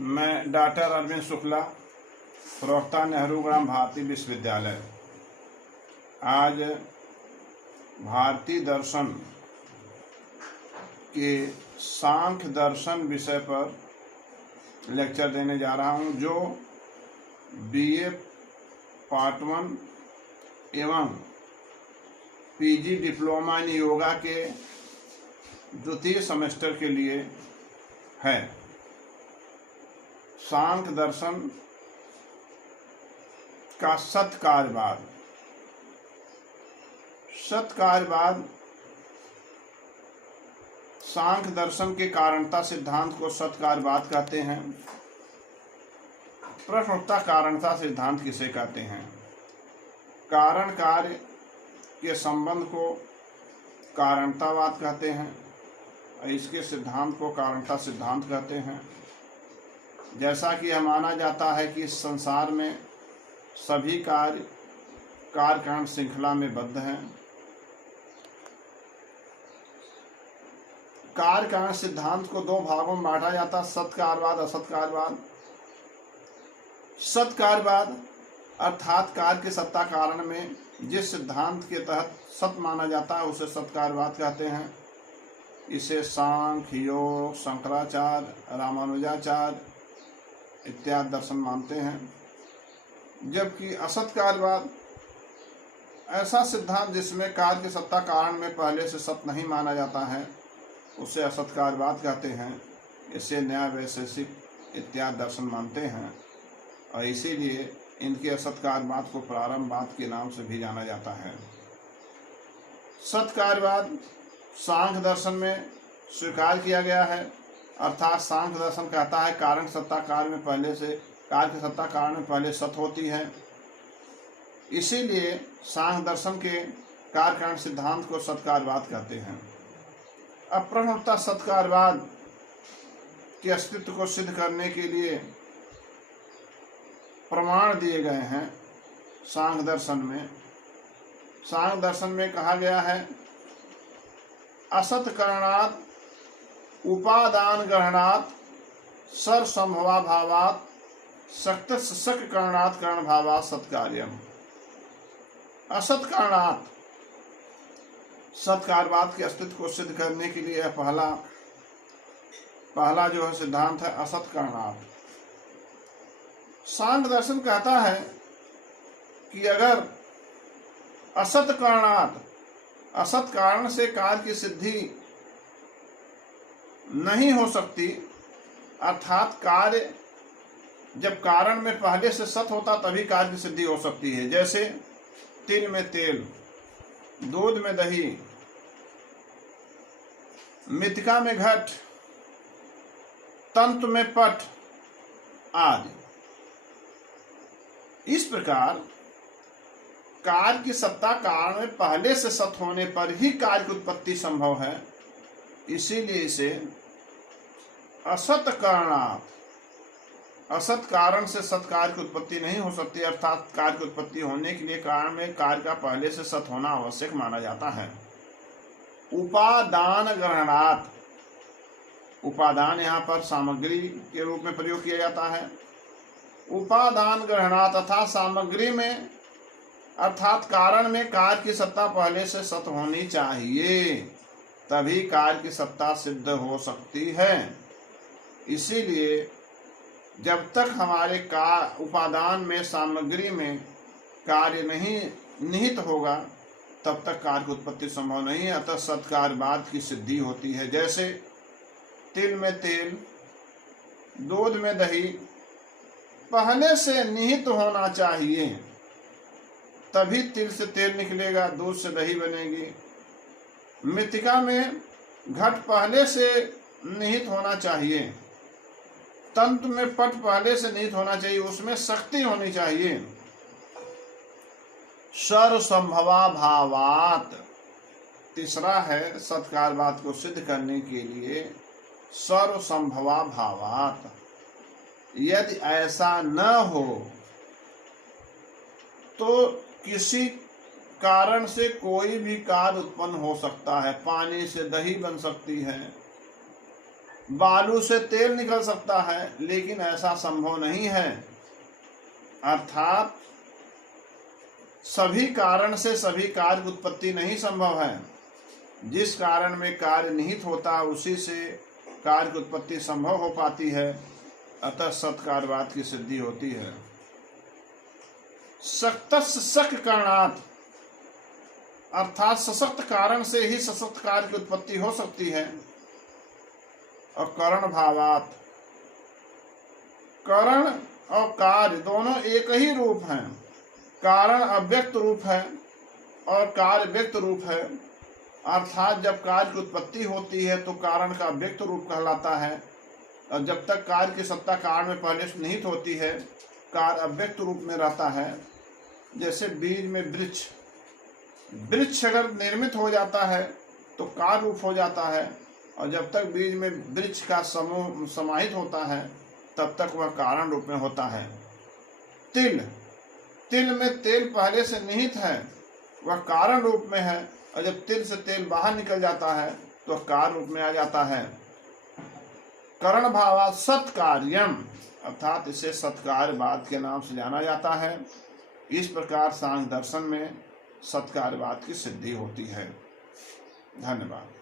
मैं डॉक्टर अरविंद शुक्ला, प्रवक्ता, नेहरू ग्राम भारतीय विश्वविद्यालय। आज भारतीय दर्शन के सांख्य दर्शन विषय पर लेक्चर देने जा रहा हूं, जो बीए पार्ट 1 एवं पीजी डिप्लोमा इन योगा के द्वितीय सेमेस्टर के लिए है। सांख्य दर्शन का सत्कार्यवाद। सत्कार्यवाद सांख्य दर्शन के कारणता सिद्धांत को सत्कार्यवाद कहते हैं। प्रश्नोक्ता कारणता सिद्धांत किसे कहते हैं? कारण कार्य के संबंध को कारणतावाद कहते हैं। इसके सिद्धांत को कारणता सिद्धांत कहते हैं। जैसा कि यह माना जाता है कि इस संसार में सभी कार्य कारण श्रृंखला में बद्ध हैं। कार्य कारण सिद्धांत को दो भागों में बांटा जाता है, सत्कार्यवाद, असत्कार्यवाद। सत्कार्यवाद अर्थात कार्य के सत्ता कारण में जिस सिद्धांत के तहत सत्य माना जाता है उसे सत्कार्यवाद कहते हैं। इसे सांख्य, योग, शंकराचार्य, रामानुजाचार्य इत्यादि दर्शन मानते हैं। जबकि असत्कार्यवाद ऐसा सिद्धांत जिसमें कार्य की सत्ता कारण में पहले से सत्य नहीं माना जाता है उसे असत्कार्यवाद कहते हैं। इसे न्याय, वैशेषिक इत्यादि दर्शन मानते हैं और इसीलिए इनके असत्कार्यवाद को प्रारंभवाद के नाम से भी जाना जाता है। सत्कार्यवाद सांख्य दर्शन में स्वीकार किया गया है, अर्थात सांख्य दर्शन कहता है कारण सत्ता कार्य में पहले से कार्य की सत्ता कारण में पहले सत्य होती है। इसीलिए सांख्य दर्शन के कार्य कारण सिद्धांत को सत्कार्यवाद कहते हैं। अब प्रश्नोक्ता सत्कार्यवाद के अस्तित्व को सिद्ध करने के लिए प्रमाण दिए गए हैं। सांख्य दर्शन में कहा गया है, असत करणात् उपादान ग्रहणात् सर्वसंभवा भावात् शक्त शक करणात् करण भावात् सत्कार्यम। असत करणात् सत्कार्यवाद के अस्तित्व को सिद्ध करने के लिए पहला जो है सिद्धांत है असत करणात्। सांख्य दर्शन कहता है कि अगर असत करणात्, असत कारण से कार्य की सिद्धि नहीं हो सकती, अर्थात कार्य जब कारण में पहले से सत होता तभी कार्य की सिद्धि हो सकती है। जैसे तिल में तेल, दूध में दही, मृत्तिका में घट, तंतु में पट आदि। इस प्रकार कार्य की सत्ता कारण में पहले से सत होने पर ही कार्य की उत्पत्ति संभव है। इसीलिए इसे असत करणात्, असत कारण से सत कार्य की उत्पत्ति नहीं हो सकती, अर्थात कार्य की उत्पत्ति होने के लिए कारण में कार्य का पहले से सत होना आवश्यक माना जाता है। उपादान ग्रहणात्, उपादान यहाँ पर सामग्री के रूप में प्रयोग किया जाता है। उपादान ग्रहणात् तथा सामग्री में अर्थात कारण में कार्य की सत्ता पहले से सत होनी चाहिए, तभी कार्य की सत्ता सिद्ध हो सकती है। इसीलिए जब तक हमारे उपादान में, सामग्री में कार्य नहीं निहित होगा तब तक कार्य की उत्पत्ति संभव नहीं है। अतः सत्कार्यवाद की सिद्धि होती है। जैसे तिल में तेल, दूध में दही पहले से निहित होना चाहिए, तभी तिल से तेल निकलेगा, दूध से दही बनेगी। मृत्तिका में घट पहले से निहित होना चाहिए, तंतु में पट पहले से निहित होना चाहिए, उसमें शक्ति होनी चाहिए। सर्वसंभवा भावात्, तीसरा है सत्कार्यवाद को सिद्ध करने के लिए सर्वसंभवा भावात्। यदि ऐसा न हो तो किसी कारण से कोई भी कार्य उत्पन्न हो सकता है। पानी से दही बन सकती है, बालू से तेल निकल सकता है, लेकिन ऐसा संभव नहीं है। अर्थात सभी कारण से सभी कार्य की उत्पत्ति नहीं संभव है। जिस कारण में कार्य निहित होता उसी से कार्य की उत्पत्ति संभव हो पाती है। अतः सत्कार्यवाद की सिद्धि होती है। शक्तस्य शक कारणात्, अर्थात सशक्त कारण से ही सशक्त कार्य की उत्पत्ति हो सकती है। और करण भावात, करण और कार्य दोनों एक ही रूप हैं। कारण अव्यक्त रूप है और कार्य व्यक्त रूप है। अर्थात जब कार्य की उत्पत्ति होती है तो कारण का व्यक्त रूप कहलाता है, और जब तक कार्य की सत्ता कारण में पहले से निहित होती है, कार्य अव्यक्त रूप में रहता है। जैसे बीज में वृक्ष, वृक्ष अगर निर्मित हो जाता है तो कार्य रूप हो जाता है, और जब तक बीज में वृक्ष का समूह समाहित होता है तब तक वह कारण रूप में होता है। तिल, तिल में तेल पहले से निहित है, वह कारण रूप में है, और जब तिल से तेल बाहर निकल जाता है तो कार्य रूप में आ जाता है। करण भावात् सत्कार्यम, अर्थात इसे सत्कार्यवाद के नाम से जाना जाता है। इस प्रकार सांख्य दर्शन में सत्कार्यवाद की सिद्धि होती है। धन्यवाद।